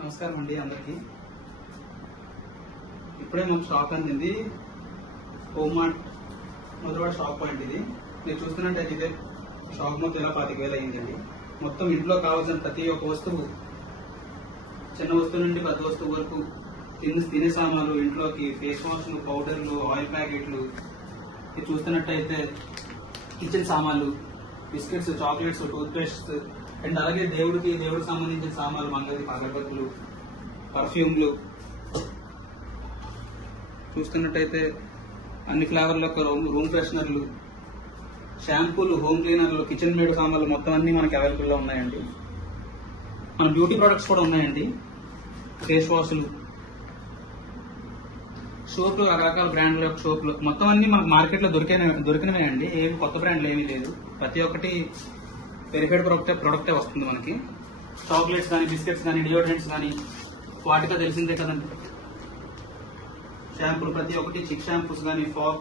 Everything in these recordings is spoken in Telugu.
నమస్కారం అండి అందరికి. ఇప్పుడే మనం షాప్ అందింది హోమ్ మార్ట్ మొదటివాడ షాప్ పాయింట్. ఇది మీరు చూస్తున్నట్టయితే ఇదే షాప్ మొత్తం ఇలా 25,000 అయిందండి. మొత్తం ఇంట్లో కావాల్సిన ప్రతి ఒక్క వస్తువు, చిన్న వస్తువు నుండి పెద్ద వస్తువు వరకు, తినే సామాన్లు, ఇంట్లోకి ఫేస్ వాష్లు, పౌడర్లు, ఆయిల్ ప్యాకెట్లు, ఇది చూస్తున్నట్టయితే కిచెన్ సామాన్లు, biscuits, chocolates, toothpaste, and అలాగే దేవుడికి సంబంధించిన సామాన్లు, మంగళి, అగరబత్తులు, పర్ఫ్యూమ్లు, చూస్తున్నట్టయితే అన్ని ఫ్లేవర్ల యొక్క రూమ్ ఫ్రెషనర్లు, షాంపూలు, హోమ్ క్లీనర్లు, కిచెన్ మేడ్ సామాన్లు మొత్తం అన్ని మనకి అవైలబుల్ గా ఉన్నాయండి. మన బ్యూటీ ప్రొడక్ట్స్ కూడా ఉన్నాయండి. ఫేస్ వాష్లు, సోపులు, రకరకాల బ్రాండ్ల యొక్క సోపులు మొత్తం అన్ని మనకు మార్కెట్ లో దొరికినవే అండి. ఏమి కొత్త బ్రాండ్లు ఏమీ లేదు. ప్రతి ఒక్కటి వెరిఫైడ్ ప్రొడక్టే వస్తుంది మనకి. చాక్లెట్స్ కానీ, బిస్కెట్స్ కానీ, డియోడ్రెంట్స్ కానీ, వాటిగా తెలిసిందే కదండి. షాంపూలు ప్రతి ఒక్కటి, చిక్ షాంపూస్ కానీ, ఫాగ్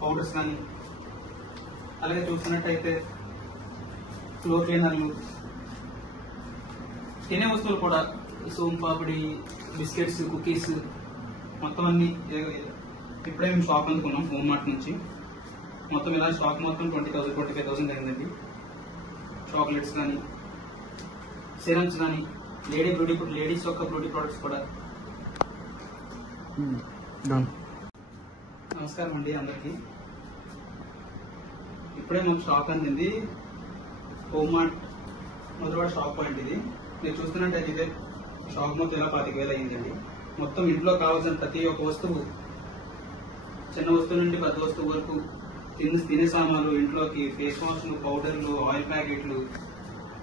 పౌడర్స్ కానీ, అలాగే చూస్తున్నట్టయితే ఫ్లోర్ క్లీనర్లు, తినే వస్తువులు కూడా, సోమ్ పాపిడి, బిస్కెట్స్, కుకీస్ మొత్తం అన్ని ఇప్పుడే మేము షాప్ అందుకున్నాం హోమ్ మార్ట్ నుంచి. మొత్తం ఇలా షాప్ మొత్తం 25,000 అయిందండి. చాక్లెట్స్ కానీ, సిరమ్స్ కానీ, లేడీస్ యొక్క బ్యూటీ ప్రొడక్ట్స్ కూడా. నమస్కారం అండి అందరికి. ఇప్పుడే మనం షాప్ అందింది హోమ్ మార్ట్ మొదటివాడ షాప్ పాయింట్. ఇది మీరు చూస్తున్నట్టయితే ఇదే షాప్ మొత్తం ఇలా 25,000 అయిందండి. మొత్తం ఇంట్లో కావాల్సిన ప్రతి ఒక్క వస్తువు, చిన్న వస్తువు నుండి పెద్ద వస్తువు వరకు, తినే సామాన్లు, ఇంట్లోకి ఫేస్ వాష్లు, పౌడర్లు, ఆయిల్ ప్యాకెట్లు,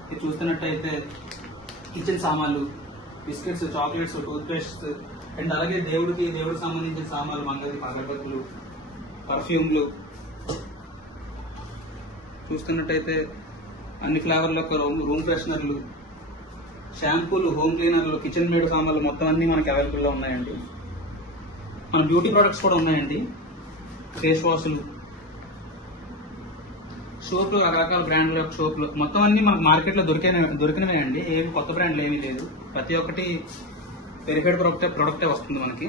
ఇది చూస్తున్నట్టయితే కిచెన్ సామాన్లు, biscuits, chocolates, toothpaste, and అలాగే దేవుడికి సంబంధించిన సామాన్లు, మంగళి, అగరబత్తులు, పర్ఫ్యూమ్లు, చూస్తున్నట్టయితే అన్ని ఫ్లేవర్ల యొక్క రూమ్ ఫ్రెషనర్లు, షాంపూలు, హోమ్ క్లీనర్లు, కిచెన్ మేడ్ సామాన్లు మొత్తం అన్ని మనకి అవైలబుల్ గా ఉన్నాయండి. మన బ్యూటీ ప్రొడక్ట్స్ కూడా ఉన్నాయండి. ఫేస్ వాష్లు, సోపులు, రకరకాల బ్రాండ్ల యొక్క సోపులు మొత్తం అన్ని మనకు మార్కెట్ లో దొరికినవే అండి. ఏమి కొత్త బ్రాండ్లు ఏమీ లేదు. ప్రతి ఒక్కటి వెరిఫైడ్ ప్రొడక్టే వస్తుంది మనకి.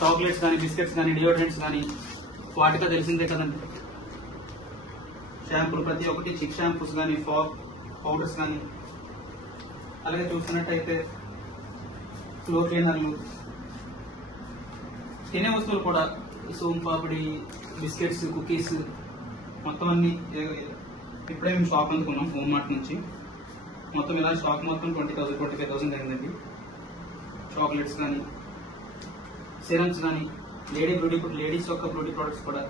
చాక్లెట్స్ కానీ, బిస్కెట్స్ కానీ, డియోడ్రెంట్స్ కానీ, వాటిగా తెలిసిందే కదండి. షాంపూలు ప్రతి ఒక్కటి, చిక్ షాంపూస్ కానీ, ఫాగ్ పౌడర్స్ కానీ, అలాగే చూస్తున్నట్టయితే ఫ్లోర్ క్లీనర్లు, తినే వస్తువులు కూడా, సోమ్ పాపిడి, బిస్కెట్స్, కుకీస్ మొత్తం అన్ని ఇప్పుడే మేము షాప్ అందుకున్నాం హోమ్ మార్ట్ నుంచి. మొత్తం ఇలా షాప్ మొత్తం 25,000 అయిందండి. చాక్లెట్స్ కానీ, సిరమ్స్ కానీ, లేడీస్ యొక్క బ్యూటీ ప్రొడక్ట్స్ కూడా.